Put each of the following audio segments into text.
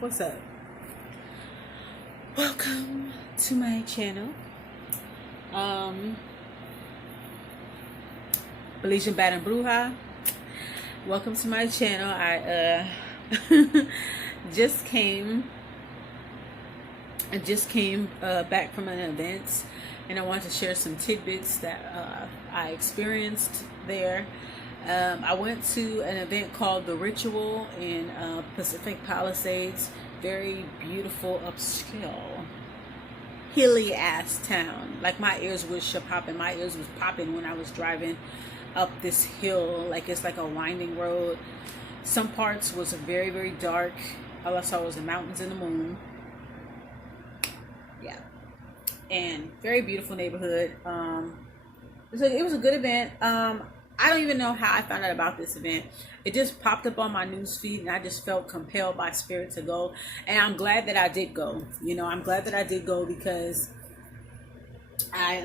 What's up? Welcome to my channel. Um, Belgian Bad and Bruja. Welcome to my channel. I just came. I just came back from an event, and I want to share some tidbits that I experienced there. I went to an event called The Ritual in Pacific Palisades. Very beautiful, upscale, hilly ass town. Like my ears was popping. My ears was popping when I was driving up this hill. Like it's like a winding road. Some parts was very, very dark. All I saw was the mountains and the moon. Yeah, and very beautiful neighborhood. It was a good event. I don't even know how I found out about this event. It just popped up on my news feed, and I just felt compelled by spirit to go. And I'm glad that I did go. I'm glad that I did go because I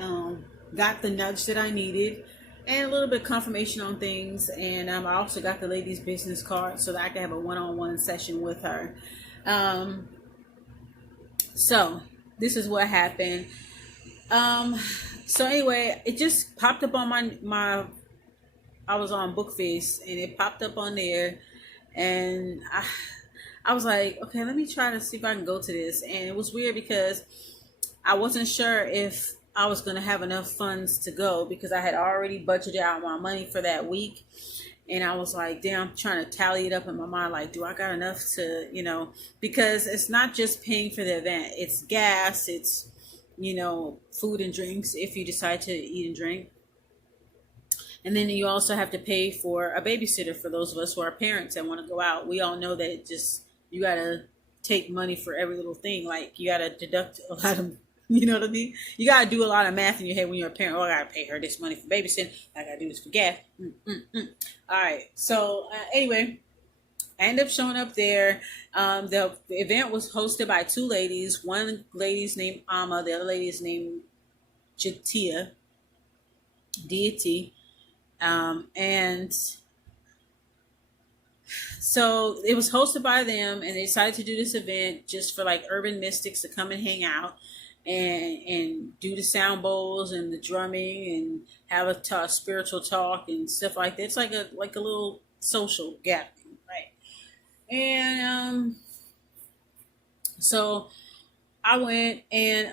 got the nudge that I needed and a little bit of confirmation on things. And I also got the lady's business card so that I could have a one-on-one session with her. So this is what happened. So anyway, it just popped up on my I was on Bookface and it popped up on there, and I was like, okay, let me try to see if I can go to this. And it was weird because I wasn't sure if I was going to have enough funds to go because I had already budgeted out my money for that week. And I was like, damn, I'm trying to tally it up in my mind. Like, do I got enough to, because it's not just paying for the event. It's gas, it's, food and drinks if you decide to eat and drink. And then you also have to pay for a babysitter for those of us who are parents and want to go out. We all know that you got to take money for every little thing. Like you got to deduct a lot of, you know what I mean? You got to do a lot of math in your head when you're a parent. Oh, I got to pay her this money for babysitting. I got to do this for gas. All right. So anyway, I ended up showing up there. The event was hosted by two ladies. One lady's named Amma. The other lady is named Jatia. Deity. And so it was hosted by them, and they decided to do this event just for like urban mystics to come and hang out and do the sound bowls and the drumming and have a spiritual talk and stuff like that. It's like a little social gathering, right? And so I went, and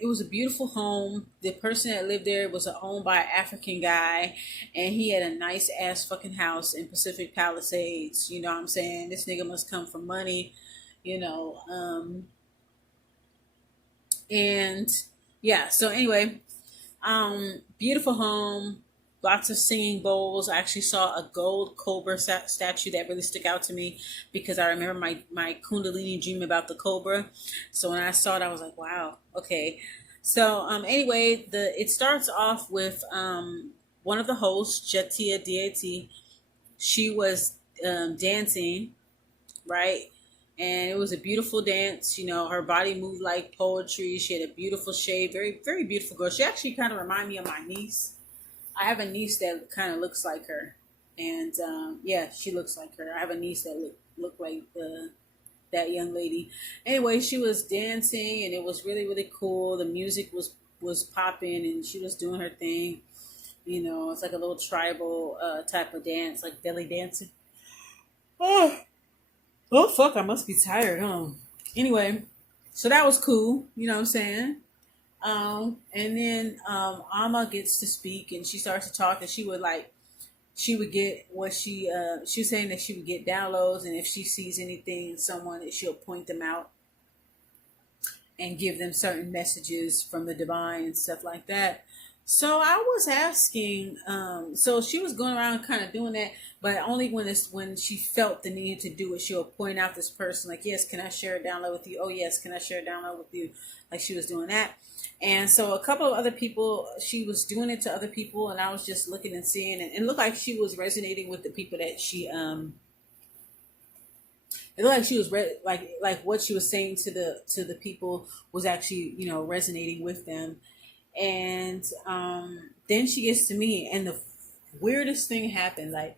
it was a beautiful home. The person that lived there was owned by an African guy, and he had a nice ass fucking house in Pacific Palisades. You know what I'm saying? This nigga must come from money, you know. And yeah, so anyway, beautiful home, lots of singing bowls. I actually saw a gold cobra statue that really stuck out to me because I remember my Kundalini dream about the cobra. So when I saw it, I was like, wow, okay. So anyway, it starts off with one of the hosts, Jatia Dat. She was dancing, right? And it was a beautiful dance. Her body moved like poetry. She had a beautiful shape, very, very beautiful girl. She actually kind of reminded me of my niece. I have a niece that kind of looks like her, and yeah, she looks like her. I have a niece that look like that young lady. Anyway, she was dancing, and it was really, really cool. The music was popping, and she was doing her thing. It's like a little tribal type of dance, like belly dancing. Oh fuck, I must be tired, huh? Anyway, so that was cool. You know what I'm saying? And then Alma gets to speak, and she starts to talk, and she would get what she was saying that she would get downloads, and if she sees anything in someone, that she'll point them out and give them certain messages from the divine and stuff like that. So I was asking, so she was going around kind of doing that, but only when she felt the need to do it, she'll point out this person, like, yes, can I share a download with you? Oh yes, can I share a download with you? Like she was doing that. And so a couple of other people, she was doing it to other people, and I was just looking and seeing, and it looked like she was resonating with the people that she it looked like she was like what she was saying to the people was actually resonating with them. And then she gets to me, and the weirdest thing happened. Like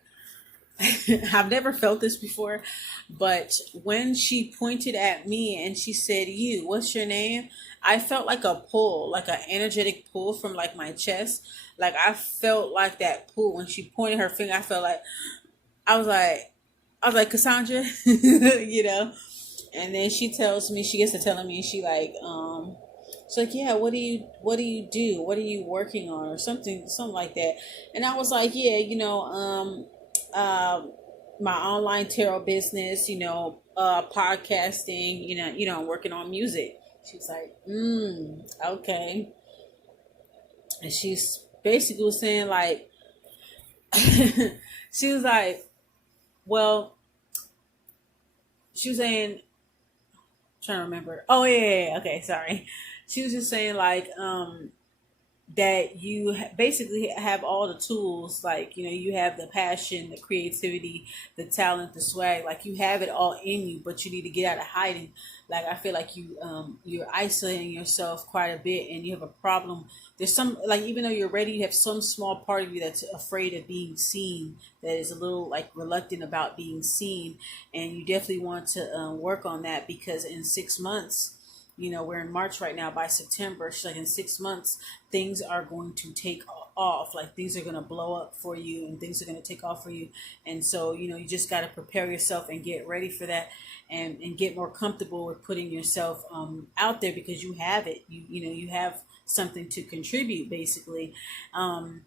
I've never felt this before, but when she pointed at me and she said, "You, what's your name?" I felt like a pull, like an energetic pull from like my chest. Like I felt like that pull when she pointed her finger. I felt like I was like I was like Cassandra, you know. And then she tells me, she gets to telling me, she like, she's like, yeah, what do you do? What are you working on, or something like that. And I was like, yeah, um, my online tarot business, podcasting, I'm working on music. She's like, okay. And she's basically saying like, she was like, well, she was saying, trying to remember. Oh yeah. Okay, sorry. She was just saying like, that you basically have all the tools, like you have the passion, the creativity, the talent, the swag, like you have it all in you, but you need to get out of hiding. Like I feel like you're isolating yourself quite a bit, and you have a problem. There's some, like, even though you're ready, you have some small part of you that's afraid of being seen, that is a little like reluctant about being seen. And you definitely want to work on that, because in 6 months, we're in March right now. By September, she's like, in 6 months, things are going to take off. Like things are going to blow up for you, and things are going to take off for you. And so, you just got to prepare yourself and get ready for that, and get more comfortable with putting yourself out there, because you have it. You have something to contribute, basically. And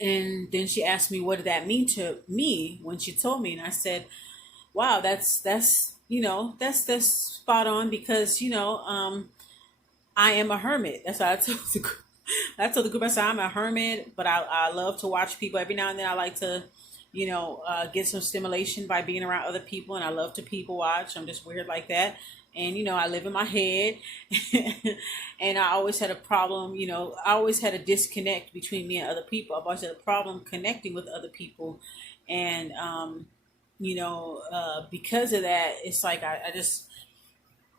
then she asked me, what did that mean to me when she told me? And I said, wow, that's spot on, because I am a hermit. That's what I told the group. I told the group, I said, I'm a hermit, but I love to watch people. Every now and then I like to, get some stimulation by being around other people, and I love to people watch. I'm just weird like that. And, I live in my head. And I always had a problem, I always had a disconnect between me and other people. I've always had a problem connecting with other people. And, because of that, it's like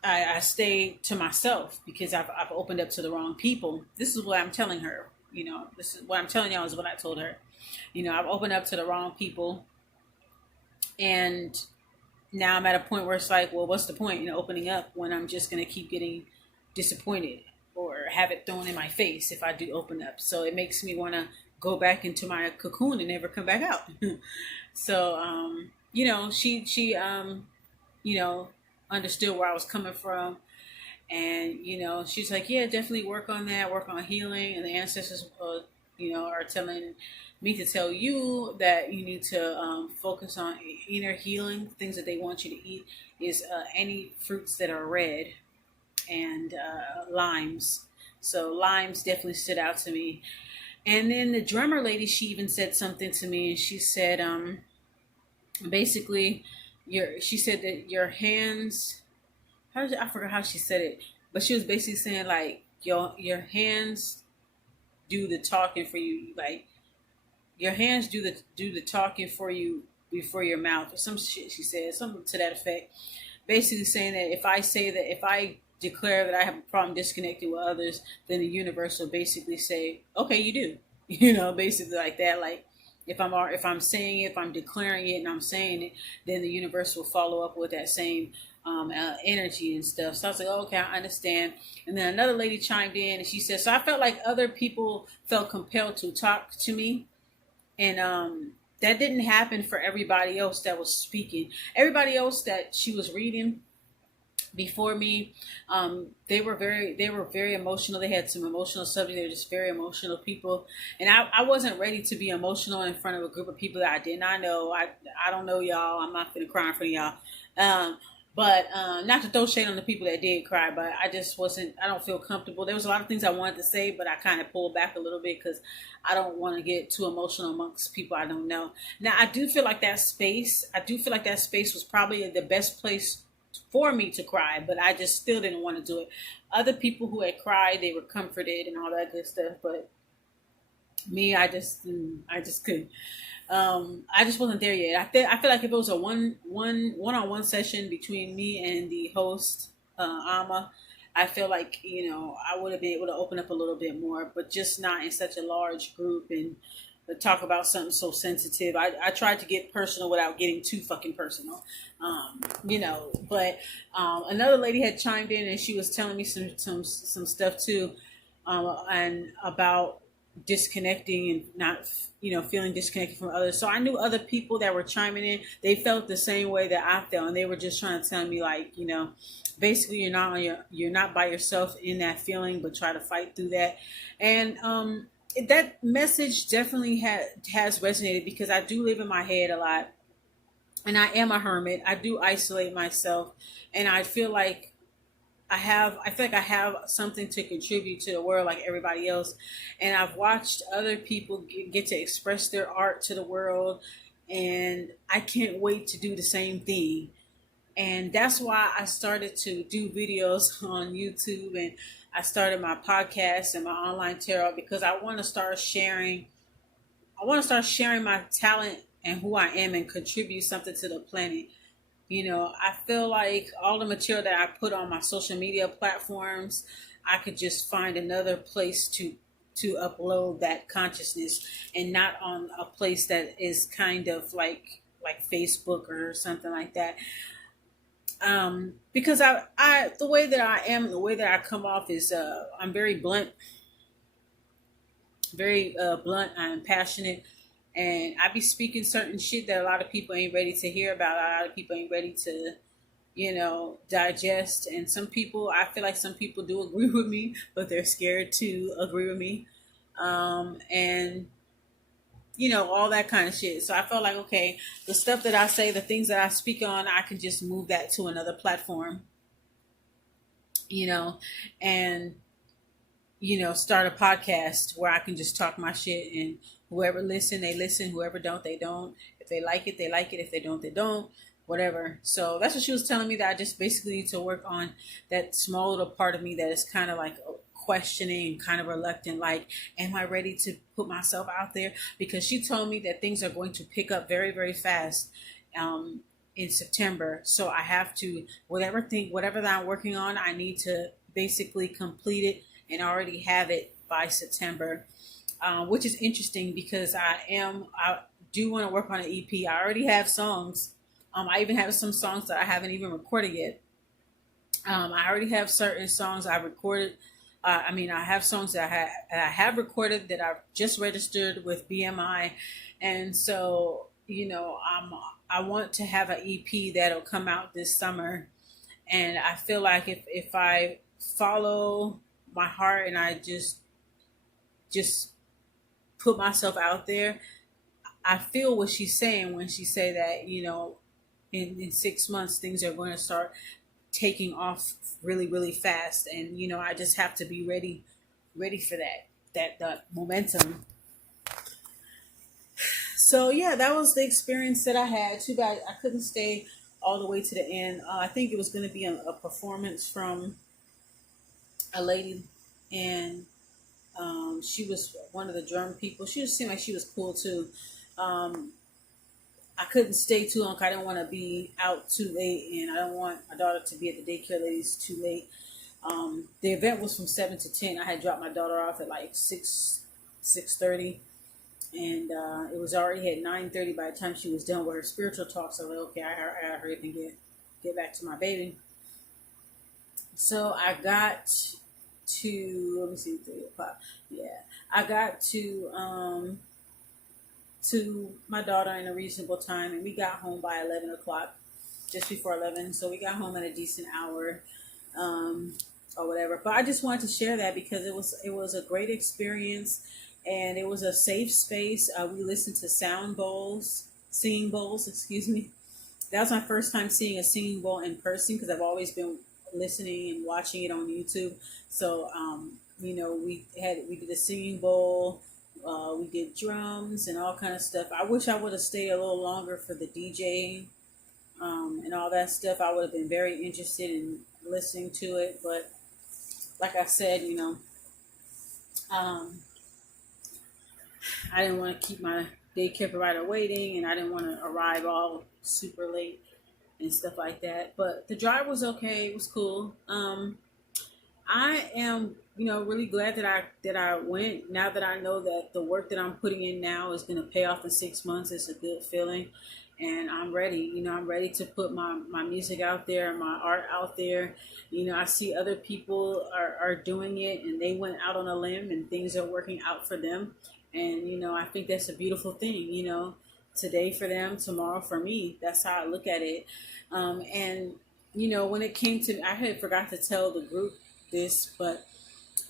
I stay to myself, because I've opened up to the wrong people. This is what I'm telling her. This is what I'm telling y'all is what I told her. I've opened up to the wrong people, and now I'm at a point where it's like, well, what's the point in opening up when I'm just gonna keep getting disappointed or have it thrown in my face if I do open up? So it makes me want to go back into my cocoon and never come back out. So, she understood where I was coming from. And, she's like, yeah, definitely work on that, work on healing. And the ancestors, are telling me to tell you that you need to focus on inner healing. Things that they want you to eat is any fruits that are red, and limes. So limes definitely stood out to me. And then the drummer lady, she even said something to me, and she said, basically, she said that your hands, I forgot how she said it, but she was basically saying like your hands do the talking for you. Like your hands do the talking for you before your mouth, or some shit she said, something to that effect. Basically saying that if I declare that I have a problem disconnecting with others, then the universe will basically say, okay, you do. Basically like that. Like if I'm saying it, if I'm declaring it and I'm saying it, then the universe will follow up with that same energy and stuff. So I was like, oh, okay, I understand. And then another lady chimed in and she said, so I felt like other people felt compelled to talk to me, and that didn't happen for everybody else that was speaking. Everybody else that she was reading before me, they were very emotional. They had some emotional subjects. They were just very emotional people, and I wasn't ready to be emotional in front of a group of people that I did not know. I don't know y'all. I'm not gonna cry in front of y'all. But not to throw shade on the people that did cry, but I just wasn't. I don't feel comfortable. There was a lot of things I wanted to say, but I kind of pulled back a little bit because I don't want to get too emotional amongst people I don't know. Now I do feel like that space. I do feel like that space was probably the best place for me to cry, but I just still didn't want to do it. Other people who had cried, they were comforted and all that good stuff, but me, I just couldn't. I just wasn't there yet. I feel like if it was a one-on-one session between me and the host, Ama, I feel like I would have been able to open up a little bit more, but just not in such a large group. And to talk about something so sensitive. I tried to get personal without getting too fucking personal. But another lady had chimed in and she was telling me some stuff too, and about disconnecting and not feeling disconnected from others. So I knew other people that were chiming in. They felt the same way that I felt, and they were just trying to tell me, like, basically you're not by yourself in that feeling, but try to fight through that. And that message definitely has resonated, because I do live in my head a lot, and I am a hermit. I do isolate myself, and I feel like I have something to contribute to the world like everybody else. And I've watched other people get to express their art to the world, and I can't wait to do the same thing. And that's why I started to do videos on YouTube, and I started my podcast and my online tarot, because I want to start sharing my talent and who I am and contribute something to the planet. I feel like all the material that I put on my social media platforms, I could just find another place to upload that consciousness, and not on a place that is kind of like Facebook or something like that. Because I the way that I am, the way that I come off is I'm very blunt, very blunt. I'm passionate, and I be speaking certain shit that a lot of people ain't ready to hear about. A lot of people ain't ready to digest. And some people, I feel like some people do agree with me, but they're scared to agree with me. And all that kind of shit. So I felt like, okay, the stuff that I say, the things that I speak on, I can just move that to another platform, you know, and start a podcast where I can just talk my shit, and whoever listen, they listen. Whoever don't, they don't. If they like it, they like it. If they don't, they don't. Whatever. So that's what she was telling me, that I just basically need to work on that small little part of me that is kind of like questioning and kind of reluctant. Like, am I ready to put myself out there? Because she told me that things are going to pick up very, very fast. In September. So I have to, whatever that I'm working on, I need to basically complete it and already have it by September, which is interesting because I do want to work on an EP. I already have songs. I even have some songs that I haven't even recorded yet. I already have certain songs I recorded. I have songs that I have recorded that I've just registered with BMI, and so I want to have an EP that'll come out this summer. And I feel like if I follow my heart and I just put myself out there, I feel what she's saying when she say that in 6 months things are going to start taking off really, really fast. And I just have to be ready for that momentum. So yeah, that was the experience that I had. Too bad I couldn't stay all the way to the end. I think it was going to be a performance from a lady, and she was one of the drum people. She just seemed like she was cool too. Um, I couldn't stay too long. I didn't want to be out too late, and I don't want my daughter to be at the daycare ladies too late. The event was from 7 to 10. I had dropped my daughter off at like 6:30, and it was already at 9:30 by the time she was done with her spiritual talk. So I was like, okay, I hurry up and get back to my baby. So I got to, let me see, 3 o'clock. Yeah, I got to my daughter in a reasonable time, and we got home by 11 o'clock, just before 11. So we got home at a decent hour, um, or whatever. But I just wanted to share that because it was a great experience, and it was a safe space. We listened to singing bowls, excuse me. That was my first time seeing a singing bowl in person, because I've always been listening and watching it on YouTube. So we did a singing bowl. We did drums and all kind of stuff. I wish I would have stayed a little longer for the DJ, and all that stuff. I would have been very interested in listening to it, but like I said, um, I didn't want to keep my daycare provider waiting, and I didn't want to arrive all super late and stuff like that. But the drive was okay. It was cool. I am really glad that I went. Now that I know that the work that I'm putting in now is going to pay off in 6 months, it's a good feeling, and I'm ready. I'm ready to put my music out there, my art out there. I see other people are doing it, and they went out on a limb, and things are working out for them, and I think that's a beautiful thing. Today for them, tomorrow for me. That's how I look at it, and when it came to, I had forgot to tell the group this, but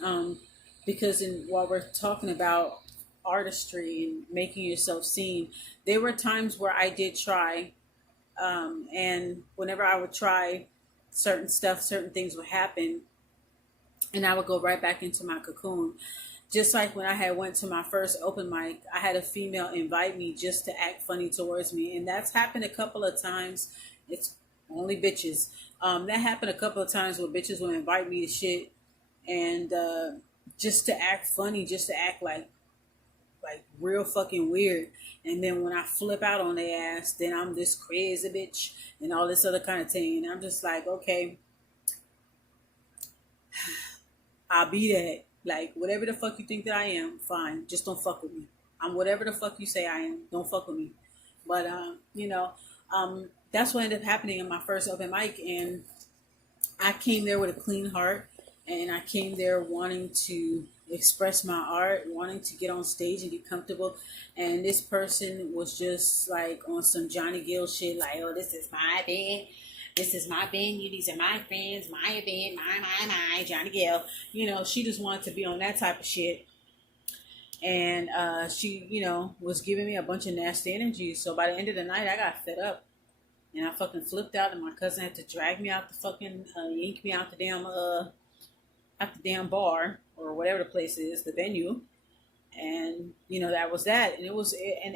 um, because while we're talking about artistry and making yourself seen, there were times where I did try, and whenever I would try certain stuff, certain things would happen, and I would go right back into my cocoon. Just like when I had went to my first open mic, I had a female invite me just to act funny towards me, and that's happened a couple of times. It's only bitches. That happened a couple of times where bitches would invite me to shit, and just to act funny, just to act like real fucking weird. And then when I flip out on their ass, then I'm this crazy bitch and all this other kind of thing. And I'm just like, okay, I'll be that. Like whatever the fuck you think that I am, fine. Just don't fuck with me. I'm whatever the fuck you say I am. Don't fuck with me. But that's what ended up happening in my first open mic, and I came there with a clean heart, and I came there wanting to express my art, wanting to get on stage and get comfortable. And this person was just like on some Johnny Gill shit, like, oh, this is my band. This is my venue. These are my friends, my event, my, Johnny Gill. She just wanted to be on that type of shit. And she, was giving me a bunch of nasty energy. So by the end of the night, I got fed up. And I fucking flipped out, and my cousin had to drag me out the fucking, yank me out the damn bar or whatever the place is, the venue. And that was that. And it was, and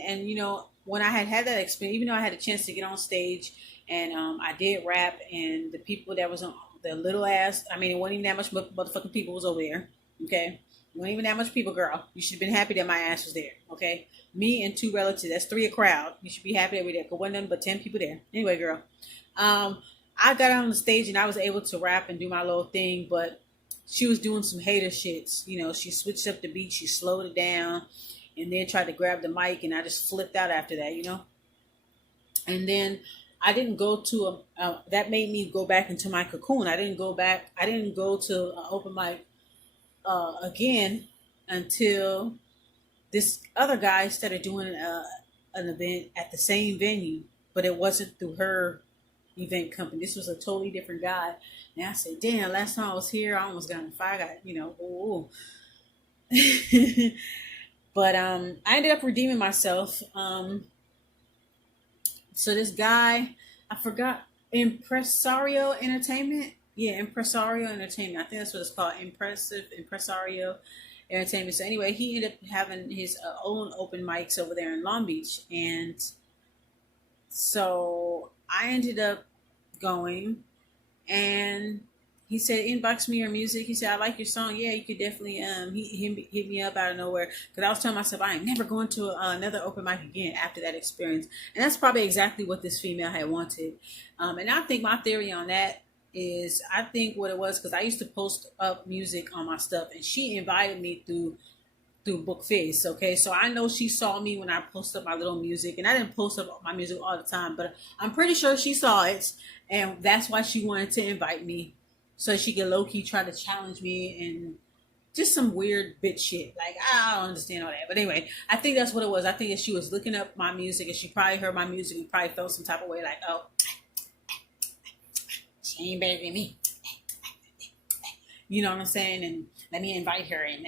when I had that experience, even though I had a chance to get on stage, and I did rap, and the people that was on the little ass, I mean, it wasn't even that much motherfucking people was over there. Okay, it wasn't even that much people, girl. You should have been happy that my ass was there. Okay, me and two relatives, that's three a crowd. You should be happy that we're there. Cause wasn't nothing but 10 people there. Anyway, girl, I got on the stage and I was able to rap and do my little thing, but she was doing some hater shits. She switched up the beat, she slowed it down, and then tried to grab the mic, and I just flipped out after that. And then I didn't go to that made me go back into my cocoon. I didn't go back. I didn't go to an open mic again until this other guy started doing an event at the same venue, but it wasn't through her event company. This was a totally different guy. And I said, damn, last time I was here, I almost got in a fire. I got, ooh. But I ended up redeeming myself. So this guy, I forgot, Impresario Entertainment. Yeah, Impresario Entertainment. I think that's what it's called. Impresario Entertainment. So anyway, he ended up having his own open mics over there in Long Beach, and so I ended up going, and he said, inbox me your music. He said, I like your song. Yeah, you could definitely he hit me up out of nowhere, because I was telling myself I ain't never going to another open mic again after that experience. And that's probably exactly what this female had wanted. And I think my theory on that is, I think what it was, because I used to post up music on my stuff, and she invited me through Bookface. Okay, so I know she saw me when I posted up my little music, and I didn't post up my music all the time, but I'm pretty sure she saw it, and that's why she wanted to invite me, so she could low key try to challenge me and just some weird bitch shit. Like, I don't understand all that, but anyway, I think that's what it was. I think that she was looking up my music, and she probably heard my music and probably felt some type of way, like, oh, she ain't better than me. You know what I'm saying? And let me invite her, and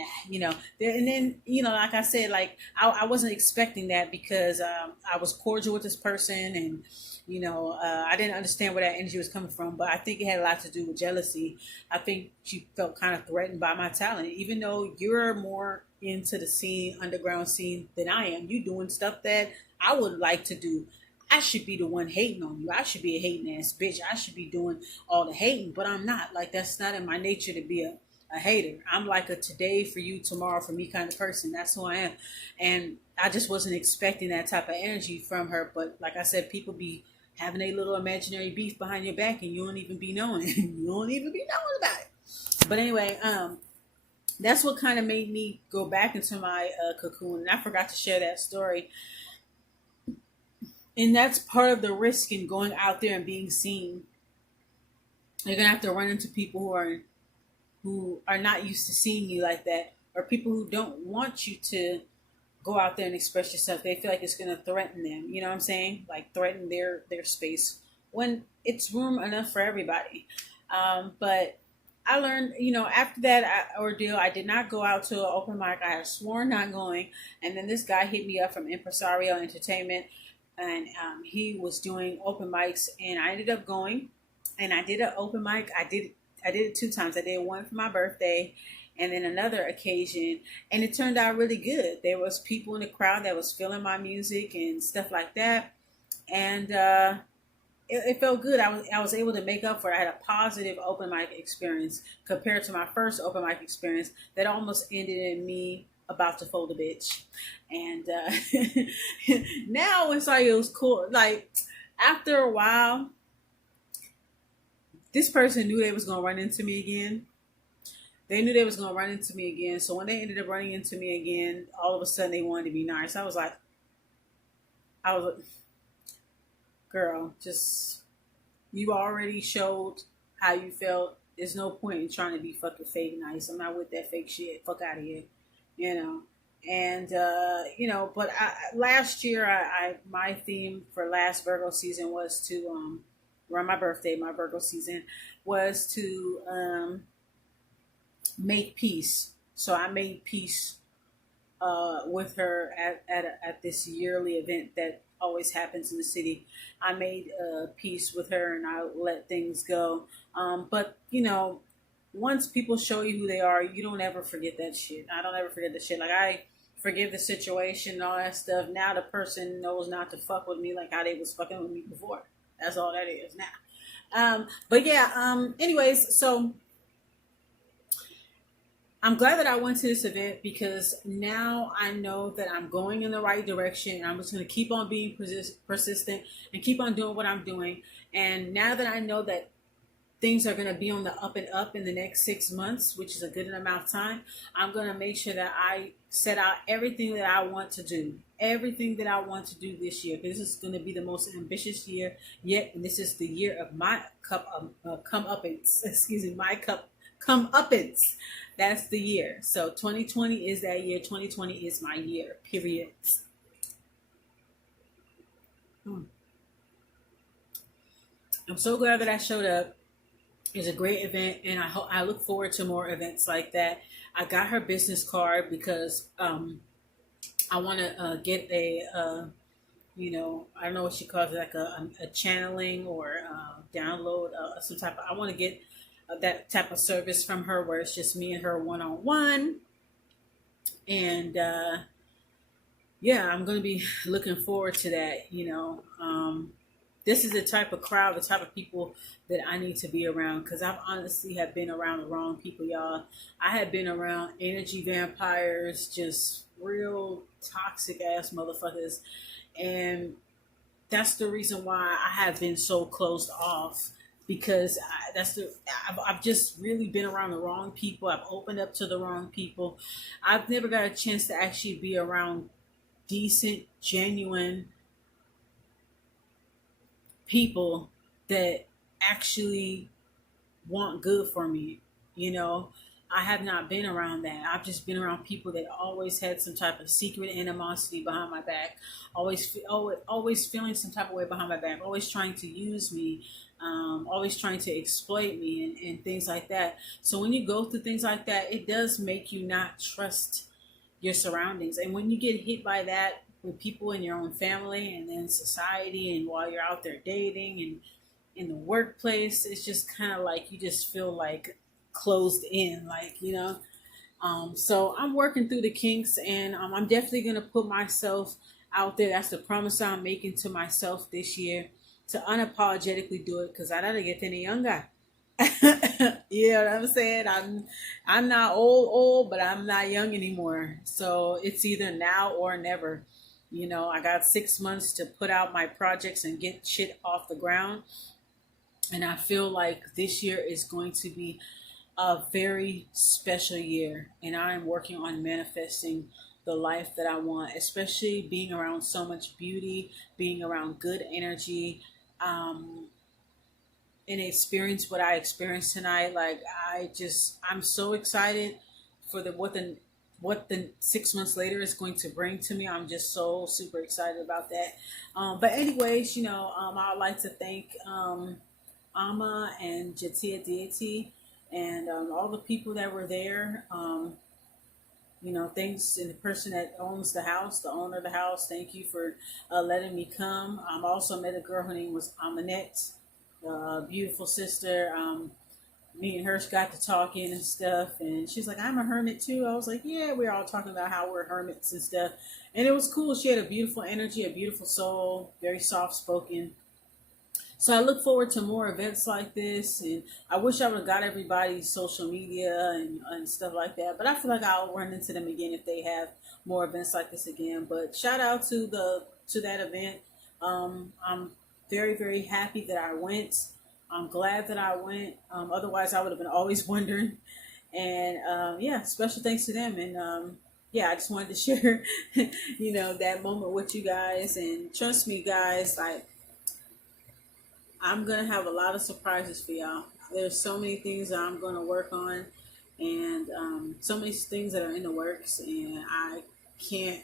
and then like I said, like I wasn't expecting that, because I was cordial with this person, and I didn't understand where that energy was coming from, but I think it had a lot to do with jealousy. I think she felt kind of threatened by my talent, even though you're more into the scene, underground scene, than I am. You doing stuff that I would like to do. I should be the one hating on you. I should be a hating ass bitch. I should be doing all the hating, but I'm not. Like, that's not in my nature to be a hater. I'm like a today for you, tomorrow for me kind of person. That's who I am. And I just wasn't expecting that type of energy from her. But like I said, people be having a little imaginary beef behind your back, and you don't even be knowing. You don't even be knowing about it. But anyway, That's what kind of made me go back into my cocoon. And I forgot to share that story. And that's part of the risk in going out there and being seen. You're gonna have to run into people who are not used to seeing you like that, or people who don't want you to go out there and express yourself. They feel like it's going to threaten them. You know what I'm saying? Like threaten their space when it's room enough for everybody. But I learned, after that ordeal, I did not go out to an open mic. I had sworn not going, and then this guy hit me up from Impresario Entertainment, and he was doing open mics, and I ended up going, and I did an open mic. I did it 2 times. I did one for my birthday, and then another occasion, and it turned out really good. There was people in the crowd that was feeling my music and stuff like that, and it felt good. I was able to make up for it. I had a positive open mic experience compared to my first open mic experience that almost ended in me about to fold a bitch. And now it's like it was cool. Like after a while, this person knew they was gonna run into me again. They knew they was gonna run into me again. So when they ended up running into me again, all of a sudden they wanted to be nice. I was like, girl, just you already showed how you felt. There's no point in trying to be fucking fake nice. I'm not with that fake shit. Fuck out of here, you know. And but last year, my theme for last Virgo season was to around my birthday. My Virgo season was to make peace. So I made peace with her at this yearly event that always happens in the city. I made peace with her and I let things go. But once people show you who they are, you don't ever forget that shit. I don't ever forget that shit. Like I forgive the situation and all that stuff. Now the person knows not to fuck with me like how they was fucking with me before. That's all that is now. But yeah. Anyways, so I'm glad that I went to this event because now I know that I'm going in the right direction. And I'm just going to keep on being persistent and keep on doing what I'm doing. And now that I know that things are going to be on the up and up in the next 6 months, which is a good amount of time, I'm going to make sure that I set out everything that I want to do. Everything that I want to do this year. This is going to be the most ambitious year yet. And this is the year of my come up. Excuse me, my cup come uppance. That's the year. So 2020 is that year. 2020 is my year. Period. Hmm. I'm so glad that I showed up. It's a great event, and I look forward to more events like that. I got her business card because I want to get I don't know what she calls it, like a channeling or download some type of. I want to get that type of service from her where it's just me and her one on one, and yeah, I'm gonna be looking forward to that. This is the type of crowd, the type of people that I need to be around because I've honestly have been around the wrong people, y'all. I have been around energy vampires, just real toxic ass motherfuckers, and that's the reason why I have been so closed off because I've just really been around the wrong people. I've opened up to the wrong people. I've never got a chance to actually be around decent, genuine people that actually want good for me. You know, I have not been around that. I've just been around people that always had some type of secret animosity behind my back, always feeling some type of way behind my back, always trying to use me, always trying to exploit me and things like that. So when you go through things like that, it does make you not trust your surroundings. And when you get hit by that with people in your own family and then society and while you're out there dating and in the workplace, it's just kind of like you just feel like closed in, so I'm working through the kinks and I'm definitely going to put myself out there. That's the promise I'm making to myself this year to unapologetically do it because I gotta get any younger. You know what I'm saying? I'm not old, but I'm not young anymore. So it's either now or never. I got 6 months to put out my projects and get shit off the ground. And I feel like this year is going to be a very special year, and I'm working on manifesting the life that I want, especially being around so much beauty, being around good energy, um, and experience what I experienced tonight. Like I'm so excited for the what the 6 months later is going to bring to me. I'm just so super excited about that. But anyways, I'd like to thank Ama and Jatia Deity and all the people that were there. Thanks, and the person that owns the house, the owner of the house, thank you for letting me come. I also met a girl, her name was Amanette, beautiful sister. Me and her got to talking and stuff, and she's like, I'm a hermit too. I was like, yeah, we are all talking about how we're hermits and stuff. And it was cool. She had a beautiful energy, a beautiful soul, very soft spoken. So I look forward to more events like this, and I wish I would have got everybody's social media and stuff like that. But I feel like I'll run into them again if they have more events like this again. But shout out to that event. I'm very very happy that I went. I'm glad that I went. Otherwise, I would have been always wondering. And yeah, special thanks to them. And yeah, I just wanted to share, that moment with you guys. And trust me, guys, like I'm gonna have a lot of surprises for y'all. There's so many things that I'm gonna work on, and so many things that are in the works, and I can't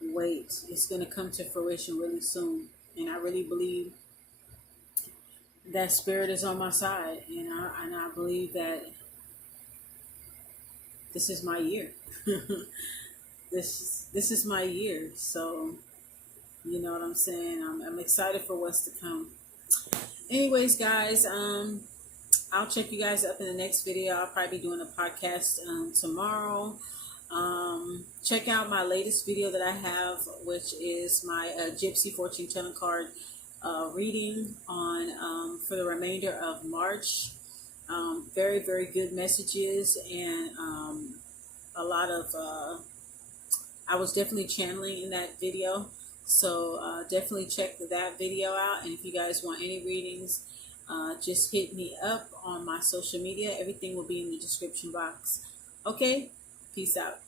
wait. It's gonna come to fruition really soon, and I really believe that spirit is on my side, and I believe that this is my year. This is my year. So you know what I'm saying. I'm excited for what's to come. Anyways, guys, I'll check you guys up in the next video. I'll probably be doing a podcast tomorrow. Check out my latest video that I have, which is my Gypsy Fortune Telling card reading on for the remainder of March. Very, very good messages and a lot of. I was definitely channeling in that video, so definitely check that video out. And if you guys want any readings, just hit me up on my social media. Everything will be in the description box. Okay, peace out.